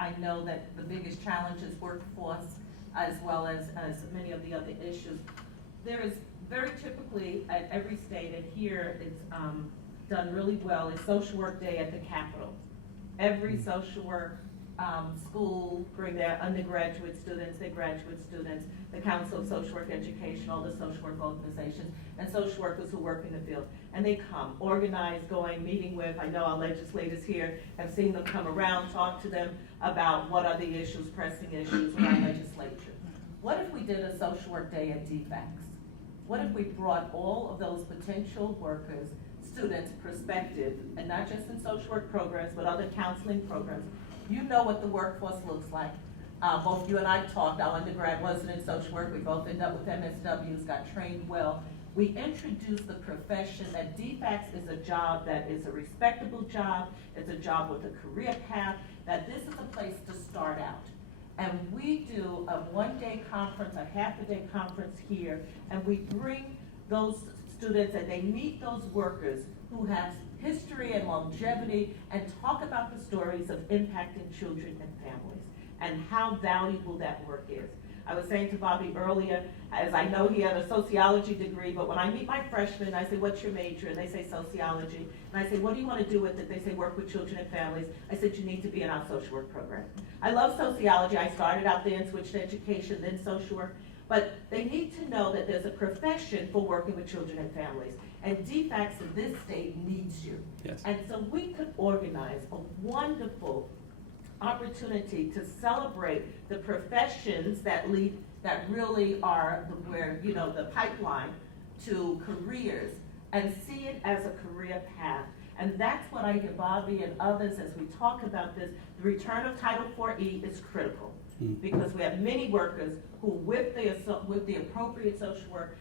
I know that the biggest challenge is workforce as well as many of the other issues. There is very typically at every state, and here it's done really well, is social work day at the Capitol. Every social work school bring their undergraduate students, their graduate students, the Council of Social Work Education, all the social work organizations, and social workers who work in the field. And they come, organized, going, meeting with, I know our legislators here have seen them come around, talk to them about what are the issues, pressing issues in our legislature. What if we did a social work day at DFCS? What if we brought all of those potential workers, students' perspective, and not just in social work programs, but other counseling programs. You know what the workforce looks like. Both you and I talked, our undergrad wasn't in social work, we both ended up with MSWs, got trained well. We introduced the profession that DFCS is a job that is a respectable job, it's a job with a career path, that this is a place to start out. And we do a one-day conference, a half-a-day conference here, and we bring those students and they meet those workers who have history and longevity and talk about the stories of impacting children and families and how valuable that work is. I was saying to Bobby earlier, as I know he had a sociology degree, but when I meet my freshmen, I say, what's your major? And they say sociology. And I say, what do you want to do with it? They say, work with children and families. I said, you need to be in our social work program. I love sociology. I started out there and switched to education, then social work. But they need to know that there's a profession for working with children and families. And DFCS in this state needs you. Yes. And so we could organize a wonderful opportunity to celebrate the professions that really are the pipeline to careers, and see it as a career path. And that's what I hear Bobby and others as we talk about this. The return of Title IV-E is critical because we have many workers who, with the appropriate social work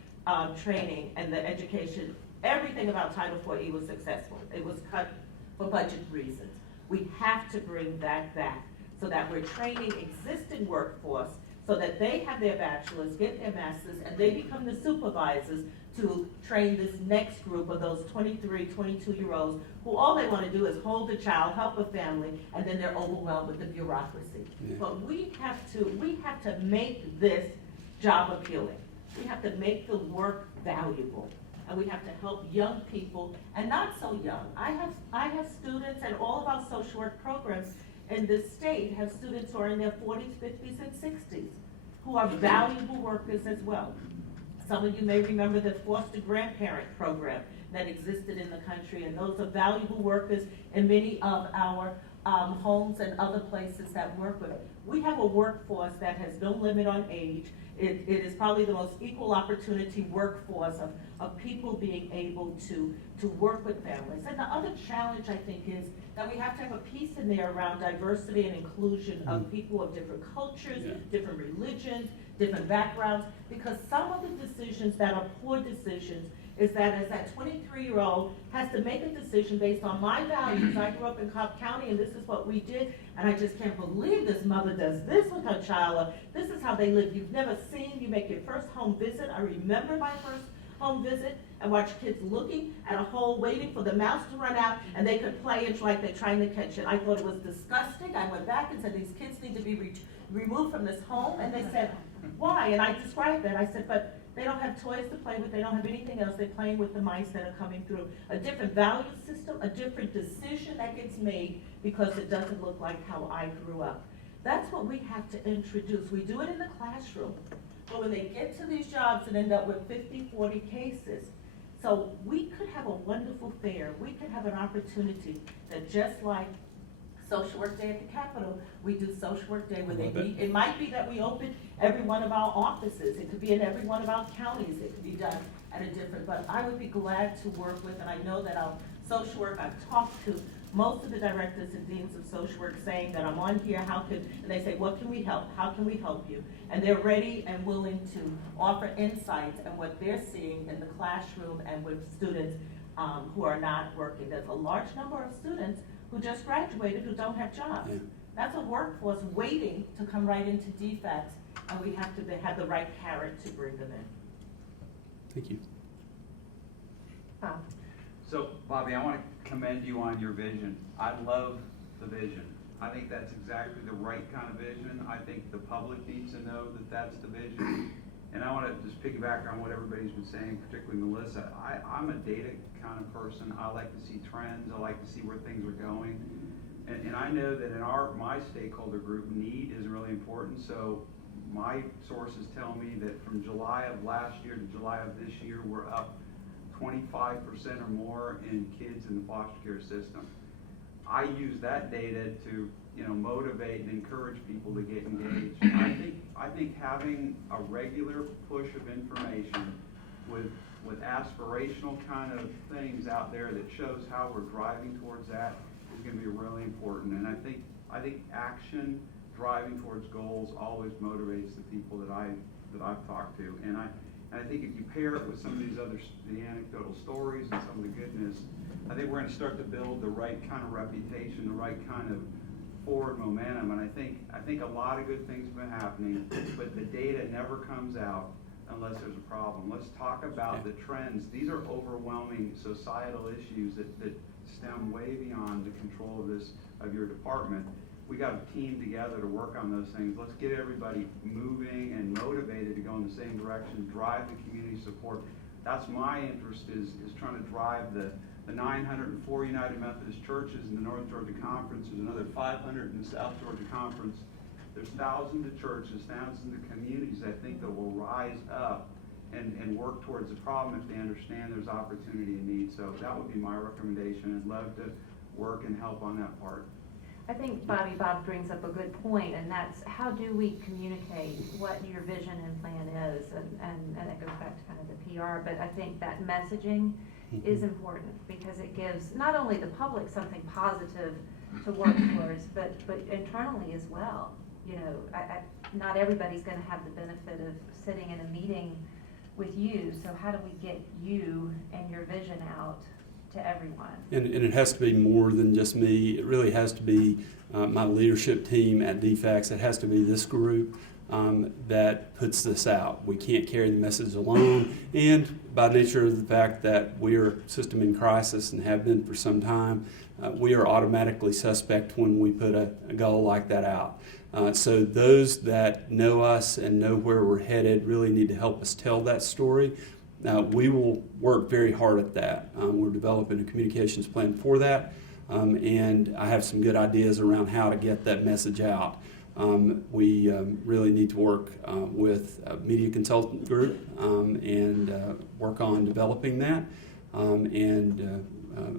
training and the education, everything about Title IV-E was successful. It was cut for budget reasons. We have to bring that back so that we're training existing workforce so that they have their bachelor's, get their master's, and they become the supervisors to train this next group of those 23, 22-year-olds who all they want to do is hold a child, help a family, and then they're overwhelmed with the bureaucracy. Yeah. But we have to make this job appealing. We have to make the work valuable. And we have to help young people, and not so young. I have students, and all of our social work programs in this state have students who are in their 40s, 50s, and 60s, who are valuable workers as well. Some of you may remember the foster grandparent program that existed in the country, and those are valuable workers in many of our homes and other places that work with it. We have a workforce that has no limit on age. It is probably the most equal opportunity workforce of people being able to work with families. And the other challenge, I think, is that we have to have a piece in there around diversity and inclusion of people of different cultures, different religions, different backgrounds, because some of the decisions that are poor decisions is that as that 23-year-old has to make a decision based on my values. I grew up in Cobb County and this is what we did, and I just can't believe this mother does this with her child, or this is how they live. You've never seen, you make your first home visit. I remember my first home visit and watch kids looking at a hole waiting for the mouse to run out and they could play it like they're trying to catch it. I thought it was disgusting. I went back and said, these kids need to be removed from this home, and they said, why? And I described that. I said, but they don't have toys to play with, they don't have anything else, they're playing with the mice that are coming through. A different value system, a different decision that gets made because it doesn't look like how I grew up. That's what we have to introduce. We do it in the classroom, but when they get to these jobs and end up with 50, 40 cases. So we could have a wonderful fair. We could have an opportunity that just like Social Work Day at the Capitol, we do Social Work Day where they meet. It might be that we open every one of our offices. It could be in every one of our counties. It could be done at a different, but I would be glad to work with, and I know that our social work, I've talked to most of the directors and deans of social work saying that I'm on here, and they say, what can we help? How can we help you? And they're ready and willing to offer insights and what they're seeing in the classroom and with students who are not working. There's a large number of students who just graduated who don't have jobs. Yeah. That's a workforce waiting to come right into DFCS, and we have to have the right carrot to bring them in. Thank you. So, Bobby, I want to commend you on your vision. I love the vision. I think that's exactly the right kind of vision. I think the public needs to know that that's the vision. And I want to just piggyback on what everybody's been saying, particularly Melissa. I'm a data kind of person. I like to see trends. I like to see where things are going. And I know that in my stakeholder group, need is really important. So my sources tell me that from July of last year to July of this year, we're up 25% or more in kids in the foster care system. I use that data to, motivate and encourage people to get engaged. I think having a regular push of information with aspirational kind of things out there that shows how we're driving towards that is going to be really important. And I think action driving towards goals always motivates the people that I've talked to. And I think if you pair it with some of these the anecdotal stories and some of the goodness, I think we're going to start to build the right kind of reputation, the right kind of forward momentum. And I think a lot of good things have been happening, but the data never comes out unless there's a problem. Let's talk about the trends. These are overwhelming societal issues that stem way beyond the control of your department. We got a team together to work on those things. Let's get everybody moving and motivated to go in the same direction, drive the community support. That's my interest, is trying to drive the 904 United Methodist churches in the North Georgia Conference. There's another 500 in the South Georgia Conference. There's thousands of churches, thousands of communities, I think, that will rise up and work towards the problem if they understand there's opportunity and need. So that would be my recommendation. I'd love to work and help on that part. I think Bob brings up a good point, and that's how do we communicate what your vision and plan is, and it goes back to kind of the PR, but I think that messaging is important because it gives not only the public something positive to work towards, but internally as well. Not everybody's going to have the benefit of sitting in a meeting with you, so how do we get you and your vision out to everyone? And it has to be more than just me. It really has to be my leadership team at DFCS. It has to be this group that puts this out. We can't carry the message alone. And by nature of the fact that we are a system in crisis and have been for some time, we are automatically suspect when we put a goal like that out. So those that know us and know where we're headed really need to help us tell that story. We will work very hard at that. We're developing a communications plan for that, and I have some good ideas around how to get that message out. We really need to work with a media consultant group and work on developing that, and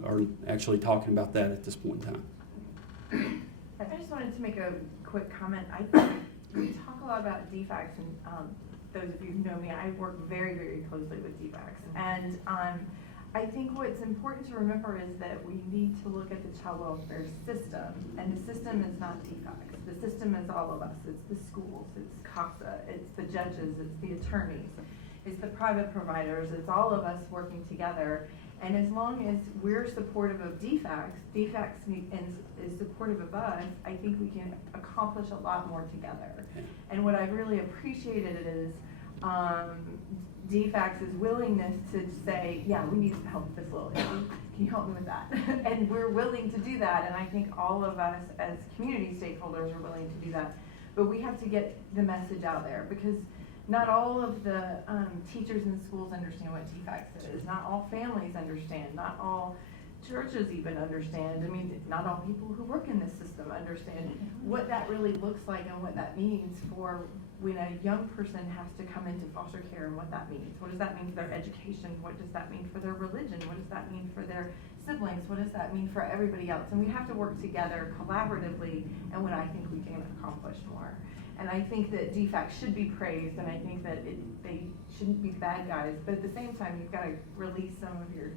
are actually talking about that at this point in time. I just wanted to make a quick comment. I think we talk a lot about DFCS, and those of you who know me, I work very, very closely with DFCS. And I think what's important to remember is that we need to look at the child welfare system, and the system is not DFCS. The system is all of us. It's the schools, it's CASA, it's the judges, it's the attorneys, it's the private providers, it's all of us working together. And as long as we're supportive of DFCS is supportive of us, I think we can accomplish a lot more together. And what I've really appreciated is DFCS's willingness to say, yeah, we need some help with this little issue. Can you help me with that? And we're willing to do that. And I think all of us as community stakeholders are willing to do that. But we have to get the message out there, because not all of the teachers in schools understand what DFCS is. Not all families understand. Not all churches even understand. I mean, not all people who work in this system understand what that really looks like and what that means for when a young person has to come into foster care, and what that means. What does that mean for their education? What does that mean for their religion? What does that mean for their siblings? What does that mean for everybody else? And we have to work together collaboratively, and when I think we can accomplish more. And I think that DFCS should be praised, and I think that they shouldn't be bad guys, but at the same time, you've got to release some of your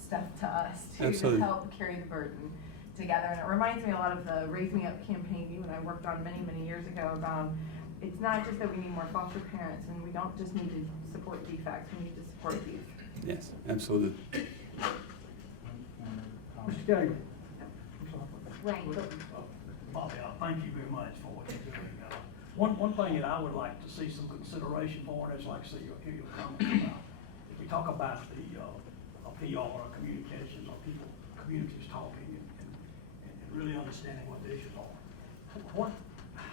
stuff to us to help carry the burden together. And it reminds me a lot of the Raise Me Up campaign you and I worked on many, many years ago about it's not just that we need more foster parents, and we don't just need to support DFCS, we need to support youth. Yes, absolutely. Mr. Cagle. Right. Bobby, thank you very much for what you're doing. One thing that I would like to see some consideration for, and I'd like to hear your comments about, if we talk about the PR or communications, or communities talking and really understanding what the issues are.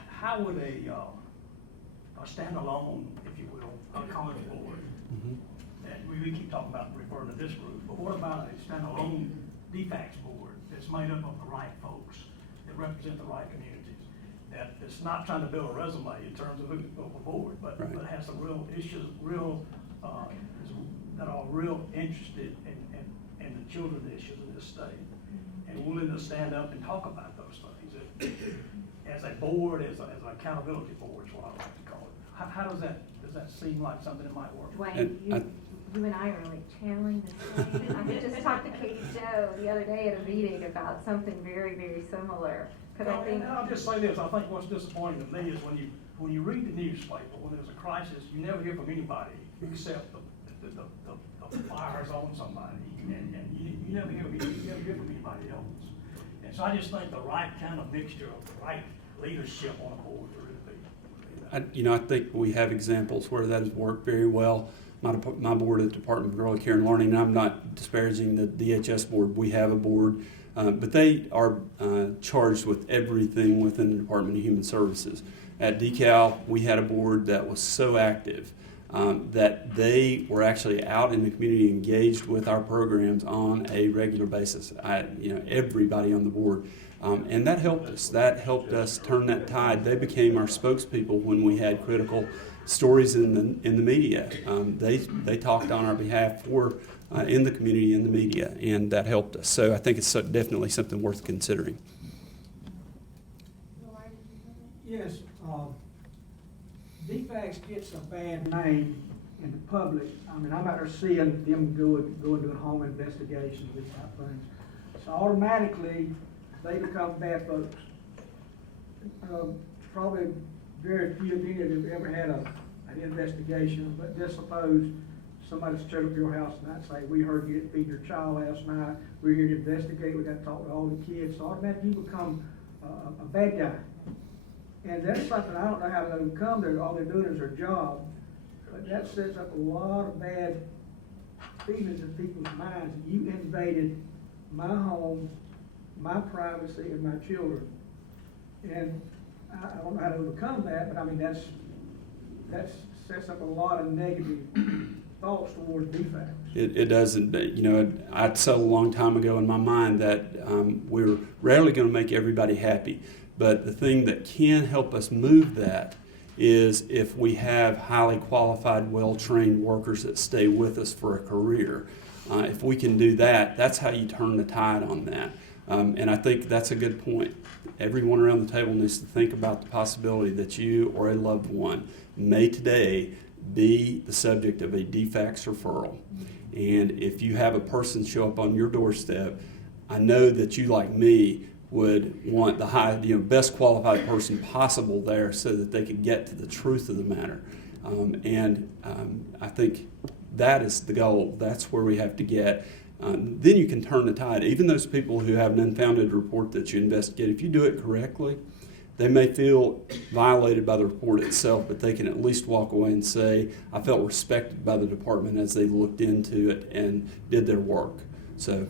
how would a standalone, if you will, a college board, and we keep talking about referring to this group, but what about a standalone DFCS board that's made up of the right folks, that represent the right communities, that it's not trying to build a resume in terms of a board, but has some real issues, that are real interested in the children's issues in this state, and willing to stand up and talk about those things as a board, as an accountability board is what I like to call it. How does that seem like something that might work? Dwayne, you and I are like channeling the same. I just talked to Katie Joe the other day at a meeting about something very, very similar. Because I think, And I'll just say this, I think what's disappointing to me is when you read the newspaper, when there's a crisis, you never hear from anybody except the fires on somebody, and you never hear from anybody else. And so I just think the right kind of mixture of the right leadership on a board would really be. I think we have examples where that has worked very well. My board at the Department of Early Care and Learning, and I'm not disparaging the DHS board, we have a board, but they are charged with everything within the Department of Human Services. At DeKalb, we had a board that was so active that they were actually out in the community engaged with our programs on a regular basis. Everybody on the board. And that helped us. That helped us turn that tide. They became our spokespeople when we had critical stories in the media. They talked on our behalf in the community, in the media, and that helped us. So I think it's definitely something worth considering. Yes, DFCS gets a bad name in the public. I mean, I'm out there seeing them go and do home investigations and these type of things. So automatically, they become bad folks. Probably very few of you have ever had an investigation, but just suppose somebody showed up at your house and I'd say, we heard you didn't feed your child last night, we're here to investigate, we got to talk to all the kids. So automatically you become a bad guy. And that's something I don't know how to overcome. All they're doing is their job. But that sets up a lot of bad feelings in people's minds. You invaded my home, my privacy, and my children. And I don't know how to overcome that, but I mean, that sets up a lot of negative thoughts towards DFCS. It doesn't. I'd said a long time ago in my mind that we're rarely going to make everybody happy. But the thing that can help us move that is if we have highly qualified, well-trained workers that stay with us for a career. If we can do that, that's how you turn the tide on that. And I think that's a good point. Everyone around the table needs to think about the possibility that you or a loved one may today be the subject of a DFCS referral. And if you have a person show up on your doorstep, I know that you, like me, would want the best qualified person possible there so that they could get to the truth of the matter. I think that is the goal. That's where we have to get. Then you can turn the tide. Even those people who have an unfounded report that you investigate, if you do it correctly, they may feel violated by the report itself, but they can at least walk away and say, I felt respected by the department as they looked into it and did their work. So